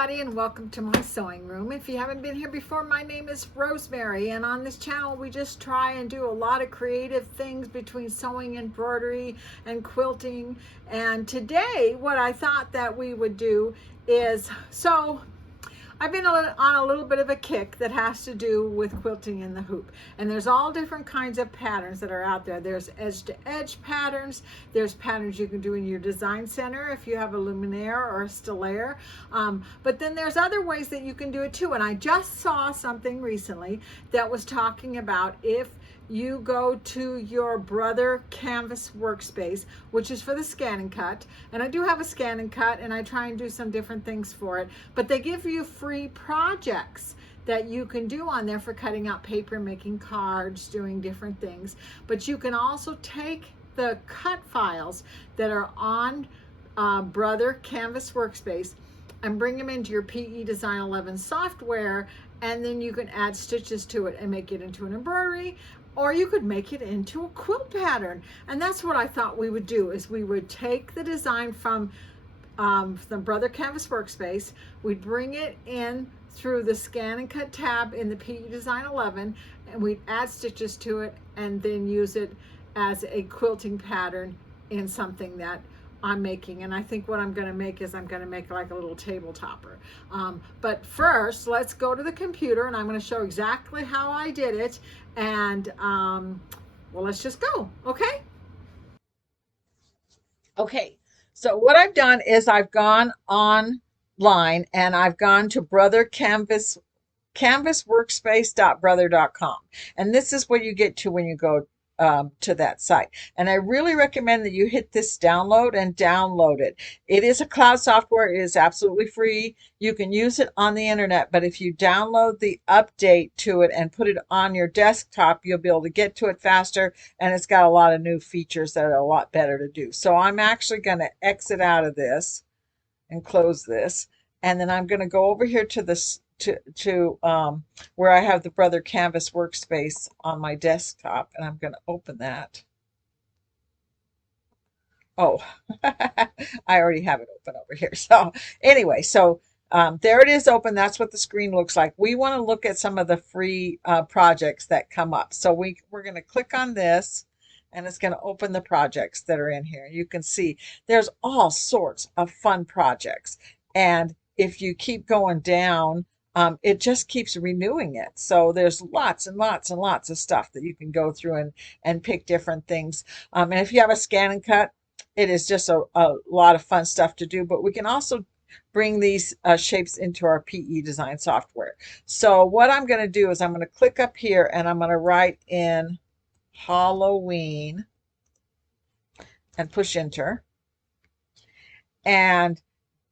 everybody, and welcome to my sewing room. If you haven't been here before, my name is Rosemary, and on this channel we just try and do a lot of creative things between sewing, embroidery, and quilting. And today what I thought that we would do is I've been on a little bit of a kick that has to do with quilting in the hoop. And there's all different kinds of patterns that are out there. There's edge to edge patterns. There's patterns you can do in your design center if you have a luminaire or a stellaire. But then there's other ways that you can do it too. And I just saw something recently that was talking about if you go to your Brother Canvas Workspace, which is for the scan and cut. And I do have a scan and cut, and I try and do some different things for it. But they give you free projects that you can do on there for cutting out paper, making cards, doing different things. But you can also take the cut files that are on Brother Canvas Workspace and bring them into your PE Design 11 software, and then you can add stitches to it and make it into an embroidery, or you could make it into a quilt pattern. And that's what I thought we would do, is we would take the design from the Brother Canvas Workspace, we'd bring it in through the scan and cut tab in the PE Design 11, and we'd add stitches to it and then use it as a quilting pattern in something that I'm making. And I think what I'm going to make is I'm going to make like a little table topper. But first, let's go to the computer, and I'm going to show exactly how I did it. And well, let's just go. Okay. Okay. So what I've done is I've gone online and I've gone to Brother canvasworkspace.brother.com, and this is what you get to when you go to that site. And I really recommend that you hit this download and download it. It is a cloud software. It is absolutely free. You can use it on the internet, but if you download the update to it and put it on your desktop, you'll be able to get to it faster, and it's got a lot of new features that are a lot better to do. So I'm actually going to exit out of this and close this, and then I'm going to go over here to this where I have the Brother Canvas Workspace on my desktop, and I'm going to open that. Oh, I already have it open over here. So anyway, there it is open. That's what the screen looks like. We want to look at some of the free projects that come up. So we're going to click on this, and it's going to open the projects that are in here. You can see there's all sorts of fun projects. And if you keep going down, it just keeps renewing it. So there's lots and lots and lots of stuff that you can go through and pick different things. And if you have a scan and cut, it is just a lot of fun stuff to do. But we can also bring these shapes into our PE design software. So what I'm going to do is I'm going to click up here, and I'm going to write in Halloween and push enter. And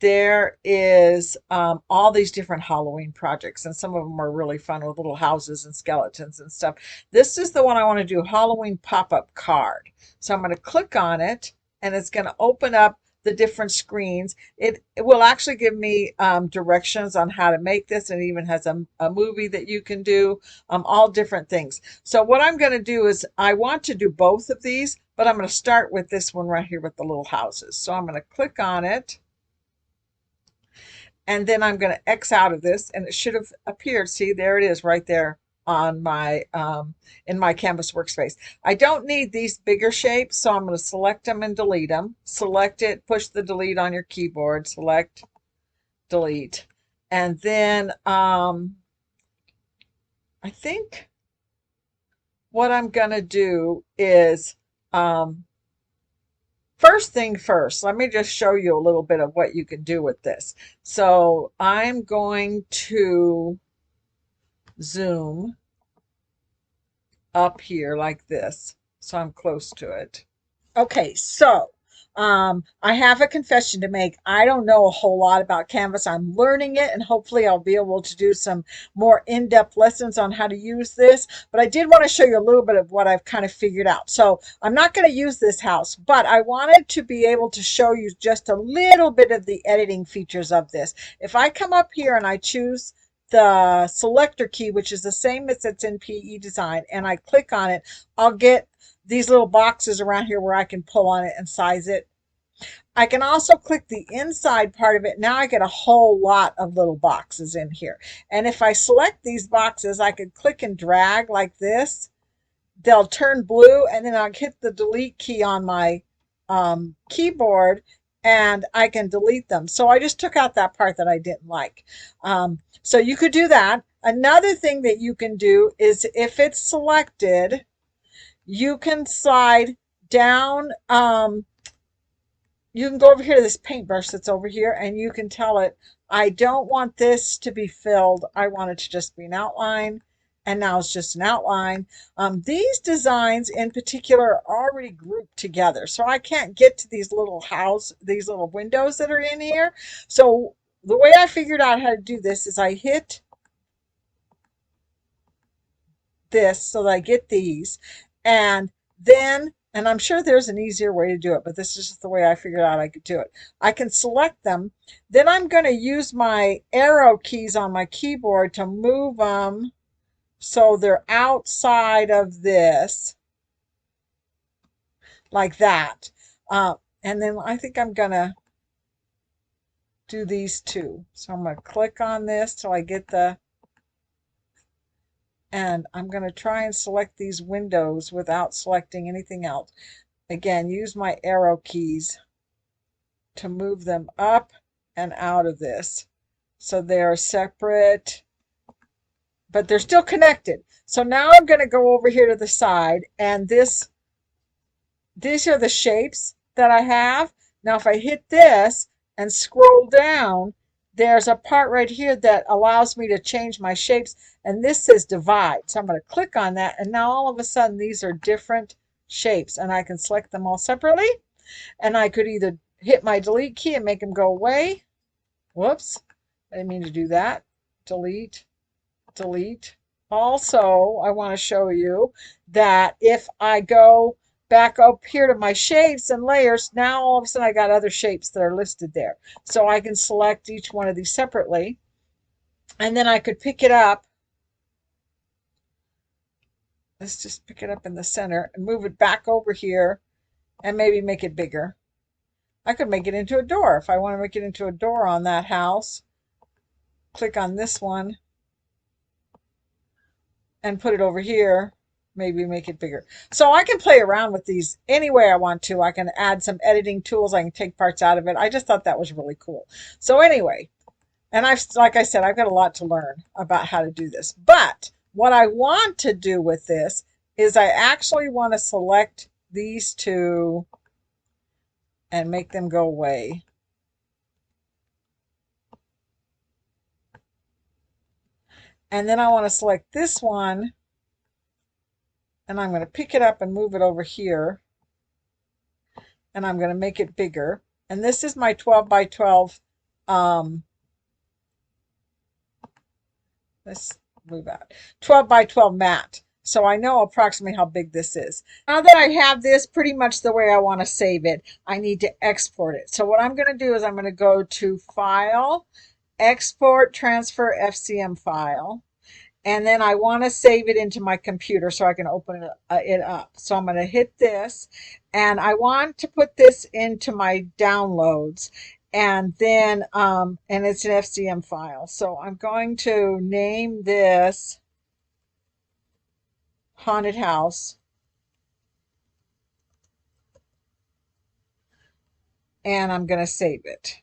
there is all these different Halloween projects, and some of them are really fun with little houses and skeletons and stuff. This is the one I want to do, Halloween pop-up card. So I'm going to click on it, and it's going to open up the different screens. It will actually give me directions on how to make this, and it even has a movie that you can do, all different things. So what I'm going to do is I want to do both of these, but I'm going to start with this one right here with the little houses. So I'm going to click on it, and then I'm going to X out of this, and it should have appeared. See, there it is right there on my in my Canvas Workspace. I don't need these bigger shapes, so I'm going to select them and delete them. Select it, push the delete on your keyboard, select, delete. And then I think what I'm going to do is first thing first, let me just show you a little bit of what you can do with this. So I'm going to zoom up here like this, so I'm close to it. Okay, so I have a confession to make. I don't know a whole lot about Canvas. I'm learning it, and hopefully I'll be able to do some more in-depth lessons on how to use this. But I did want to show you a little bit of what I've kind of figured out. So I'm not going to use this house, but I wanted to be able to show you just a little bit of the editing features of this. If I come up here and I choose the selector key, which is the same as it's in PE Design, and I click on it, I'll get these little boxes around here where I can pull on it and size it. I can also click the inside part of it. Now I get a whole lot of little boxes in here. And if I select these boxes, I could click and drag like this. They'll turn blue, and then I'll hit the delete key on my keyboard and I can delete them. So I just took out that part that I didn't like. So you could do that. Another thing that you can do is if it's selected, you can slide down. You can go over here to this paintbrush that's over here, and you can tell it, I don't want this to be filled. I want it to just be an outline. And now it's just an outline. These designs in particular are already grouped together. So I can't get to these little these little windows that are in here. So the way I figured out how to do this is I hit this so that I get these. And then, and I'm sure there's an easier way to do it, but this is just the way I figured out I could do it. I can select them. Then I'm going to use my arrow keys on my keyboard to move them so they're outside of this, like that. And then I think I'm going to do these two. So I'm going to click on this till I get and I'm going to try and select these windows without selecting anything else. Again, use my arrow keys to move them up and out of this. So they're separate, but they're still connected. So now I'm going to go over here to the side, and these are the shapes that I have. Now if I hit this and scroll down, there's a part right here that allows me to change my shapes, and this says divide. So I'm going to click on that, and now all of a sudden these are different shapes, and I can select them all separately, and I could either hit my delete key and make them go away. Whoops, I didn't mean to do that. Delete, delete. Also, I want to show you that if I go back up here to my shapes and layers, now all of a sudden I got other shapes that are listed there. So I can select each one of these separately, and then I could pick it up. Let's just pick it up in the center and move it back over here and maybe make it bigger. I could make it into a door. If I want to make it into a door on that house, click on this one and put it over here, maybe make it bigger. So I can play around with these any way I want to. I can add some editing tools. I can take parts out of it. I just thought that was really cool. So anyway, and like I said, I've got a lot to learn about how to do this. But what I want to do with this is I actually want to select these two and make them go away. And then I want to select this one, and I'm going to pick it up and move it over here, and I'm going to make it bigger. And this is my 12 by 12. Let's move out. 12 by 12 mat. So I know approximately how big this is. Now that I have this pretty much the way I want to save it, I need to export it. So what I'm going to do is I'm going to go to File, Export, Transfer FCM File. And then I want to save it into my computer so I can open it up. So I'm going to hit this, and I want to put this into my downloads, and then and it's an FCM file. So I'm going to name this Haunted House, and I'm going to save it.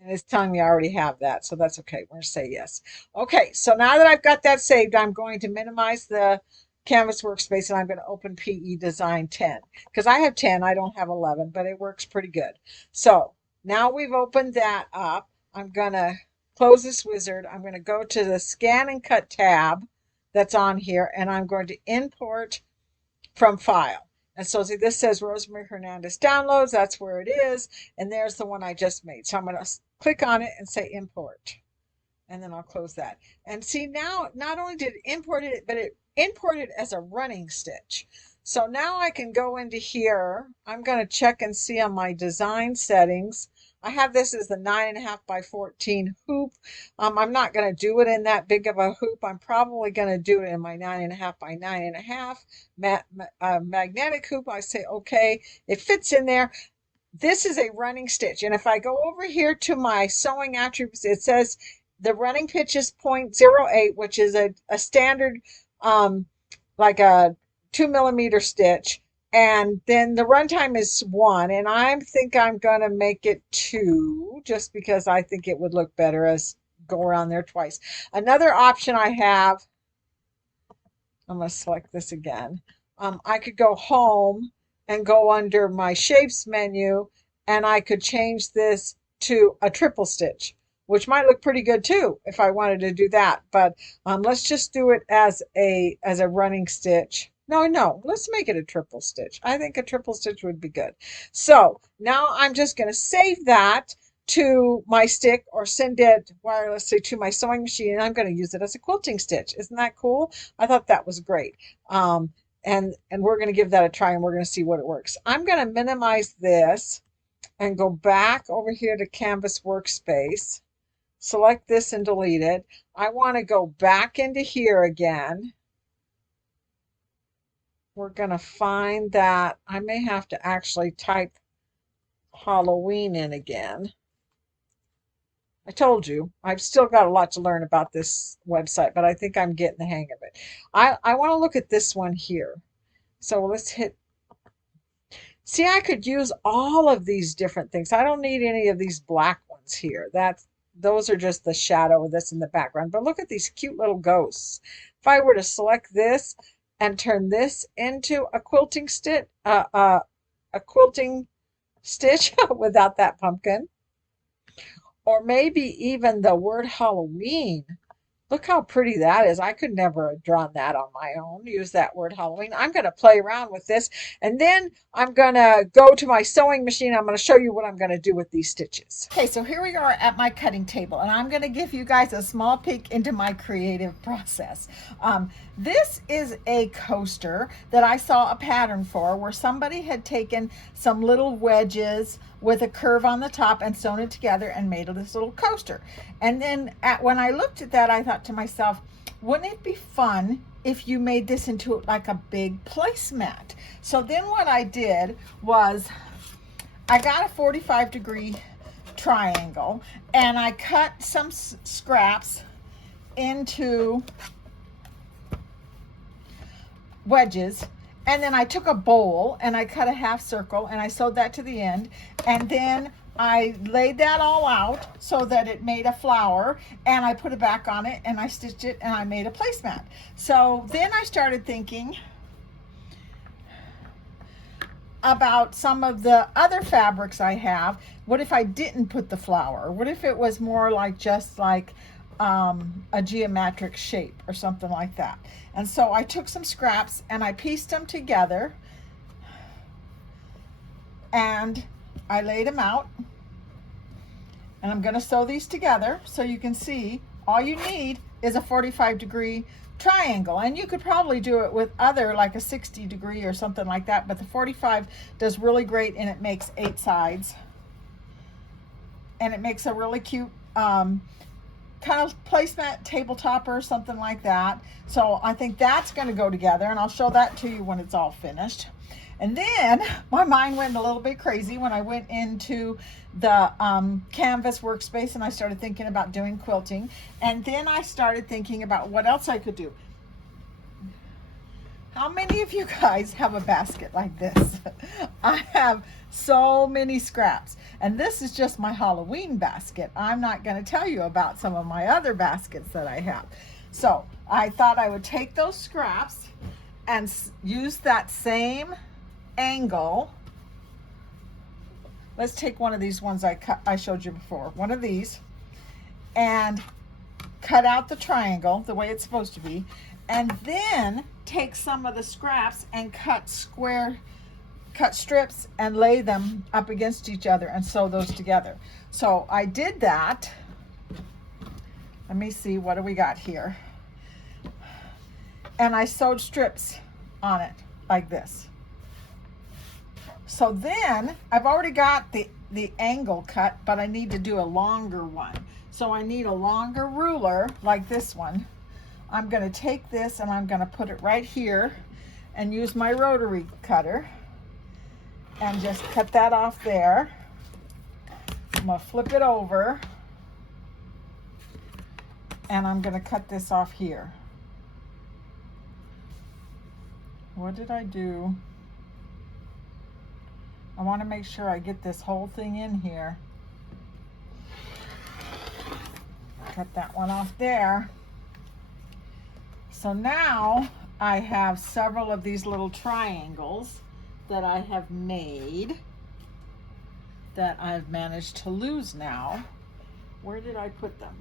And it's telling me I already have that, so that's okay. We're going to say yes. Okay, so now that I've got that saved, I'm going to minimize the Canvas Workspace, and I'm going to open PE Design 10. Because I have 10, I don't have 11, but it works pretty good. So now we've opened that up. I'm going to close this wizard. I'm going to go to the Scan and Cut tab that's on here, and I'm going to import from File. And so see, this says Rosemary Hernandez Downloads. That's where it is. And there's the one I just made. So I'm going to click on it and say Import. And then I'll close that. And see, now not only did it import it, but it imported as a running stitch. So now I can go into here. I'm going to check and see on my design settings. I have this as the 9.5 by 14 hoop. I'm not going to do it in that big of a hoop. I'm probably going to do it in my 9.5 by 9.5 magnetic hoop. I say, okay, it fits in there. this is a running stitch. And if I go over here to my sewing attributes, it says the running pitch is 0.08, which is a standard, um, like a 2 millimeter stitch. And then the runtime is 1. And I think I'm going to make it 2 just because I think it would look better as go around there twice. Another option I have, I'm going to select this again. I could go home and go under my shapes menu, and I could change this to a triple stitch, which might look pretty good too if I wanted to do that. But let's just do it as a running stitch. No, let's make it a triple stitch. I think a triple stitch would be good. So now I'm just going to save that to my stick or send it wirelessly to my sewing machine, and I'm going to use it as a quilting stitch. Isn't that cool? I thought that was great. And we're going to give that a try, and we're going to see what it works. I'm going to minimize this and go back over here to Canvas Workspace. Select this and delete it. I want to go back into here again. We're going to find that I may have to actually type Halloween in again. I told you, I've still got a lot to learn about this website, but I think I'm getting the hang of it. I want to look at this one here. So let's hit. See, I could use all of these different things. I don't need any of these black ones here. Those are just the shadow that's in the background. But look at these cute little ghosts. If I were to select this and turn this into a quilting stitch, a quilting stitch without that pumpkin, or maybe even the word Halloween. Look how pretty that is. I could never have drawn that on my own, use that word Halloween. I'm going to play around with this, and then I'm going to go to my sewing machine. I'm going to show you what I'm going to do with these stitches. Okay, so here we are at my cutting table, and I'm going to give you guys a small peek into my creative process. This is a coaster that I saw a pattern for where somebody had taken some little wedges with a curve on the top and sewn it together and made this little coaster. And then when I looked at that, I thought to myself, wouldn't it be fun if you made this into like a big placemat? So then what I did was I got a 45-degree triangle and I cut some scraps into wedges, and then I took a bowl and I cut a half circle and I sewed that to the end, and then I laid that all out so that it made a flower, and I put it back on it and I stitched it and I made a placemat. So then I started thinking about some of the other fabrics I have. What if I didn't put the flower? What if it was more like just like a geometric shape or something like that? And so I took some scraps and I pieced them together and I laid them out, and I'm going to sew these together so you can see all you need is a 45-degree triangle, and you could probably do it with other like a 60-degree or something like that, but the 45 does really great, and it makes 8 sides, and it makes a really cute kind of placemat table topper or something like that. So I think that's going to go together, and I'll show that to you when it's all finished. And then my mind went a little bit crazy when I went into the Canvas Workspace and I started thinking about doing quilting. And then I started thinking about what else I could do. How many of you guys have a basket like this? I have so many scraps, and this is just my Halloween basket. I'm not going to tell you about some of my other baskets that I have. So I thought I would take those scraps and use that same angle. Let's take one of these ones I showed you before, one of these, and cut out the triangle the way it's supposed to be, and then take some of the scraps and cut strips and lay them up against each other and sew those together. So I did that. Let me see, what do we got here? And I sewed strips on it like this. So then I've already got the angle cut, but I need to do a longer one. So I need a longer ruler like this one. I'm going to take this and I'm going to put it right here and use my rotary cutter. and just cut that off there. I'm gonna flip it over and I'm gonna cut this off here. What did I do? I want to make sure I get this whole thing in here. Cut that one off there. So now I have several of these little triangles that I have made that I've managed to lose now. Where did I put them?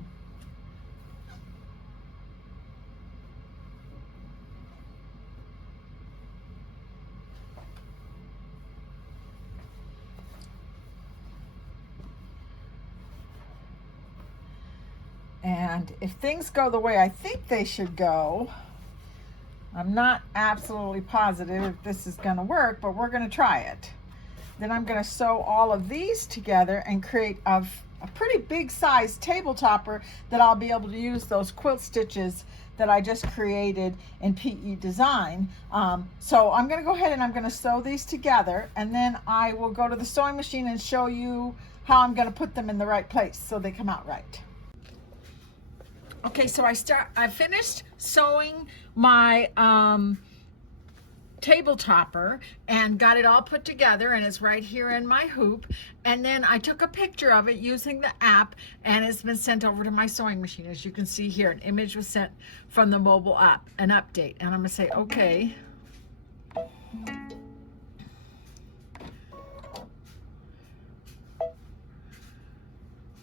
And if things go the way I think they should go, I'm not absolutely positive if this is going to work, but we're going to try it. Then I'm going to sew all of these together and create a pretty big size table topper that I'll be able to use those quilt stitches that I just created in PE Design. So I'm going to go ahead and I'm going to sew these together, and then I will go to the sewing machine and show you how I'm going to put them in the right place so they come out right. Okay, so I finished sewing my table topper and got it all put together, and it's right here in my hoop. And then I took a picture of it using the app, and it's been sent over to my sewing machine. As you can see here, an image was sent from the mobile app, an update. And I'm gonna say, okay.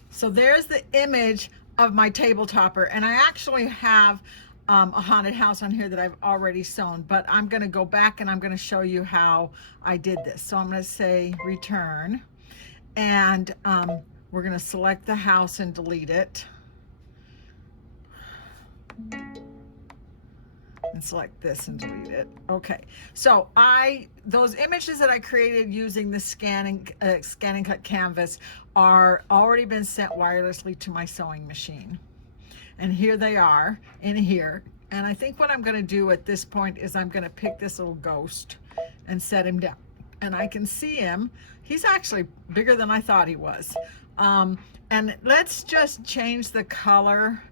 So there's the image of my table topper, and I actually have a haunted house on here that I've already sewn, but I'm going to go back and I'm going to show you how I did this. So I'm going to say return, and we're going to select the house and delete it, and select this and delete it. Okay, so those images that I created using the scan and cut canvas are already been sent wirelessly to my sewing machine, and here they are in here. And I think what I'm going to do at this point is I'm going to pick this little ghost and set him down, and I can see him. He's actually bigger than I thought he was. And let's just change the color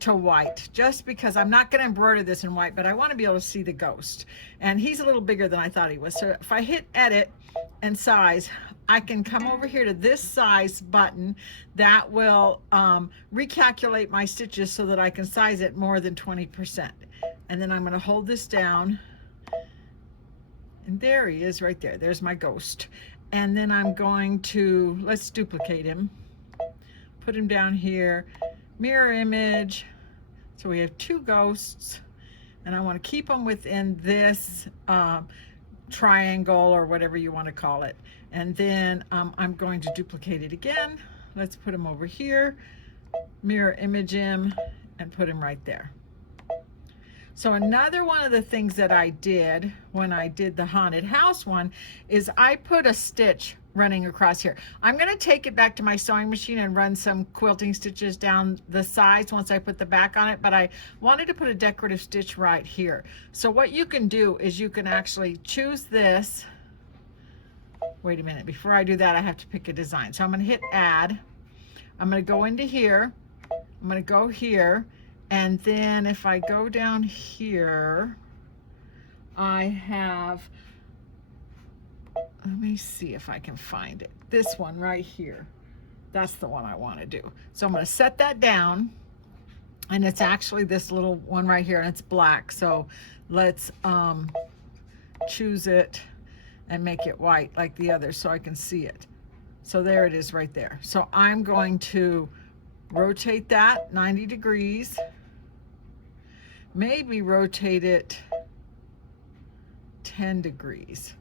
to white, just because I'm not going to embroider this in white, but I want to be able to see the ghost. And he's a little bigger than I thought he was. So if I hit edit and size, I can come over here to this size button that will recalculate my stitches so that I can size it more than 20%. And then I'm going to hold this down, and there he is right there. There's my ghost. And then I'm going to, let's duplicate him, put him down here, mirror image. So we have two ghosts, and I want to keep them within this triangle or whatever you want to call it. And then I'm going to duplicate it again. Let's put him over here, mirror image him, and put him right there. So another one of the things that I did when I did the haunted house one is I put a stitch running across here. I'm going to take it back to my sewing machine and run some quilting stitches down the sides once I put the back on it, but I wanted to put a decorative stitch right here. So what you can do is you can actually choose this. Wait a minute, before I do that I have to pick a design. So I'm going to hit add. I'm going to go into here. I'm going to go here, and then if I go down here, I have, let me see if I can find it. This one right here. That's the one I want to do. So I'm going to set that down, and it's actually this little one right here, and it's black. So let's choose it and make it white like the others so I can see it. So there it is right there. So I'm going to rotate that 90 degrees, maybe rotate it 10 degrees.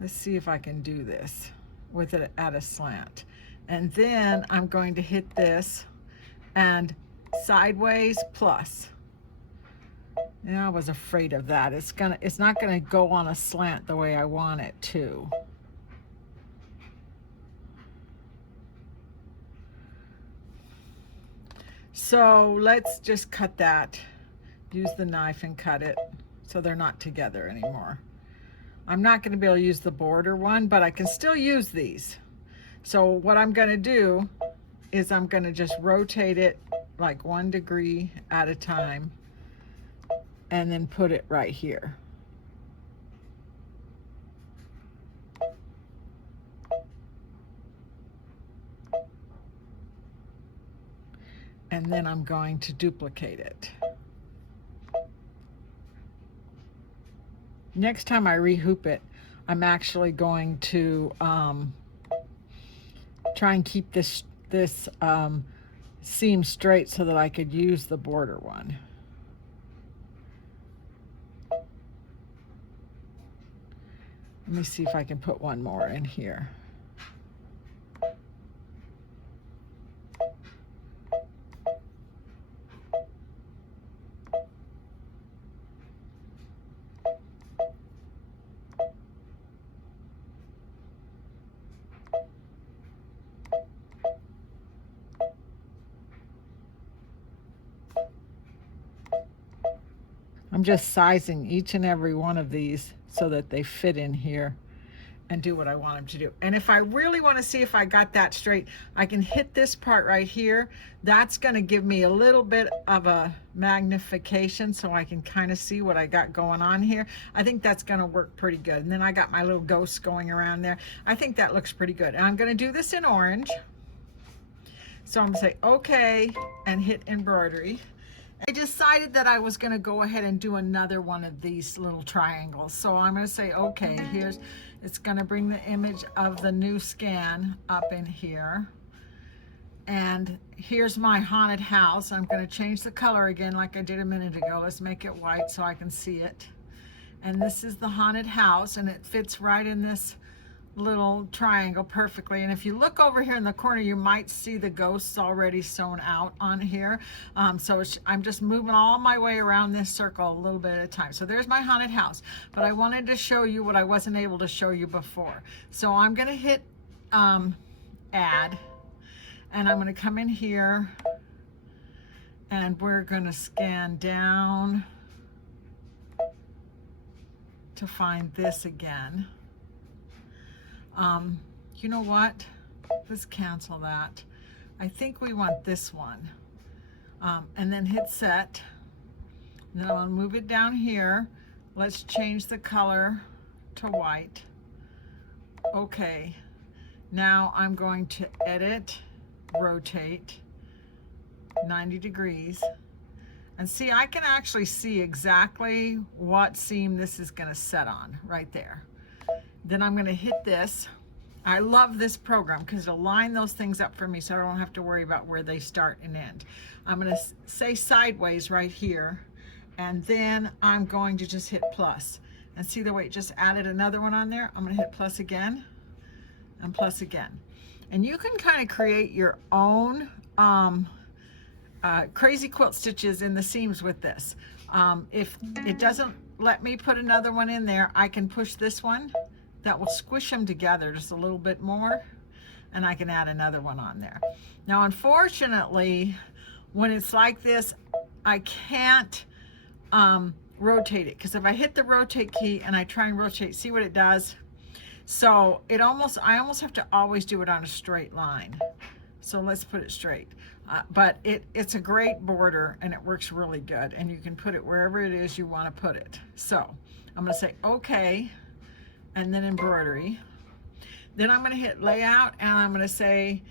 Let's see if I can do this with it at a slant. And then I'm going to hit this and sideways plus. Yeah, I was afraid of that. It's not gonna go on a slant the way I want it to. So let's just cut that. Use the knife and cut it so they're not together anymore. I'm not going to be able to use the border one, but I can still use these. So what I'm going to do is I'm going to just rotate it like 1 degree at a time and then put it right here. And then I'm going to duplicate it. Next time I rehoop it, I'm actually going to try and keep this seam straight so that I could use the border one. Let me see if I can put one more in here. I'm just sizing each and every one of these so that they fit in here and do what I want them to do. And if I really want to see if I got that straight, I can hit this part right here. That's going to give me a little bit of a magnification so I can kind of see what I got going on here. I think that's going to work pretty good. And then I got my little ghosts going around there. I think that looks pretty good. And I'm going to do this in orange. So I'm going to say okay and hit embroidery. I decided that I was going to go ahead and do another one of these little triangles. So I'm going to say, okay, it's going to bring the image of the new scan up in here. And here's my haunted house. I'm going to change the color again like I did a minute ago. Let's make it white so I can see it. And this is the haunted house, and it fits right in this little triangle perfectly. And if you look over here in the corner, you might see the ghosts already sewn out on here. So I'm just moving all my way around this circle a little bit at a time. So there's my haunted house, but I wanted to show you what I wasn't able to show you before. So I'm going to hit add, and I'm going to come in here, and we're going to scan down to find this again. You know what? Let's cancel that. I think we want this one. And then hit set. And then I'll move it down here. Let's change the color to white. Okay. Now I'm going to edit, rotate 90 degrees. And see, I can actually see exactly what seam this is going to set on right there. Then I'm going to hit this. I love this program because it'll line those things up for me so I don't have to worry about where they start and end. I'm going to say sideways right here, and then I'm going to just hit plus. And see the way it just added another one on there? I'm going to hit plus again and plus again. And you can kind of create your own crazy quilt stitches in the seams with this. If it doesn't let me put another one in there, I can push this one. That will squish them together just a little bit more, and I can add another one on there. Now, unfortunately, when it's like this, I can't rotate it, because if I hit the rotate key and I try and rotate, see what it does? So I almost have to always do it on a straight line. So let's put it straight. But it's a great border, and it works really good, and you can put it wherever it is you want to put it. So I'm going to say okay, and then embroidery. Then I'm going to hit layout, and I'm going to say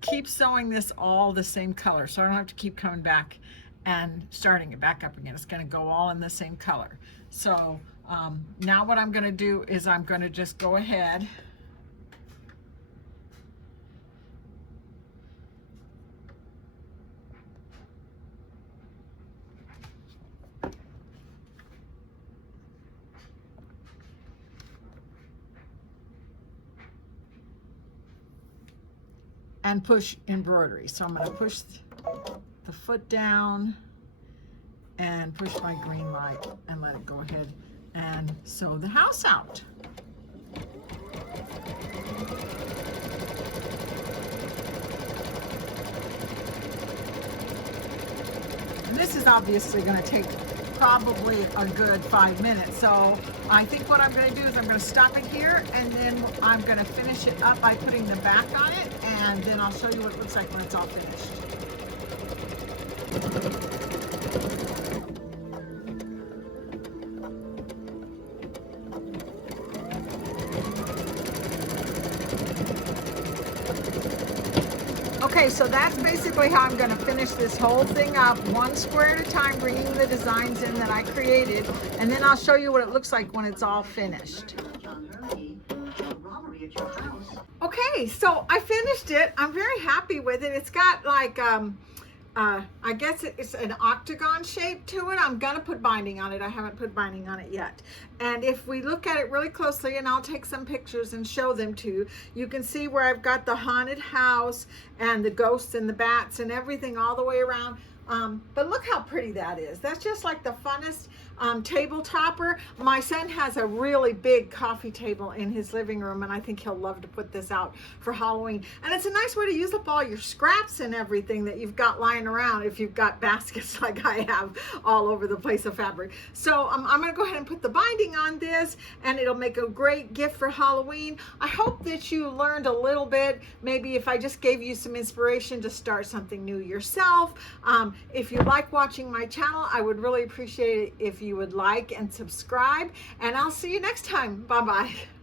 keep sewing this all the same color, so I don't have to keep coming back and starting it back up again. It's going to go all in the same color. So now what I'm going to do is I'm going to just go ahead and push embroidery. So I'm going to push the foot down and push my green light and let it go ahead and sew the house out. And this is obviously going to take probably a good 5 minutes. So I think what I'm going to do is I'm going to stop it here, and then I'm going to finish it up by putting the back on it, and then I'll show you what it looks like when it's all finished. Okay, so that's basically how I'm going to finish this whole thing up, one square at a time, bringing the designs in that I created, and then I'll show you what it looks like when it's all finished. Okay, so I finished it. I'm very happy with it. It's got like, I guess it's an octagon shape to it. I'm gonna put binding on it. I haven't put binding on it yet. And if we look at it really closely, and I'll take some pictures and show them to you, you can see where I've got the haunted house and the ghosts and the bats and everything all the way around. But look how pretty that is. That's just like the funnest table topper. My son has a really big coffee table in his living room, and I think he'll love to put this out for Halloween. And it's a nice way to use up all your scraps and everything that you've got lying around if you've got baskets like I have all over the place of fabric. So I'm going to go ahead and put the binding on this, and it'll make a great gift for Halloween. I hope that you learned a little bit, maybe if I just gave you some inspiration to start something new yourself. If you like watching my channel, I would really appreciate it if you would like and subscribe, and I'll see you next time. Bye-bye.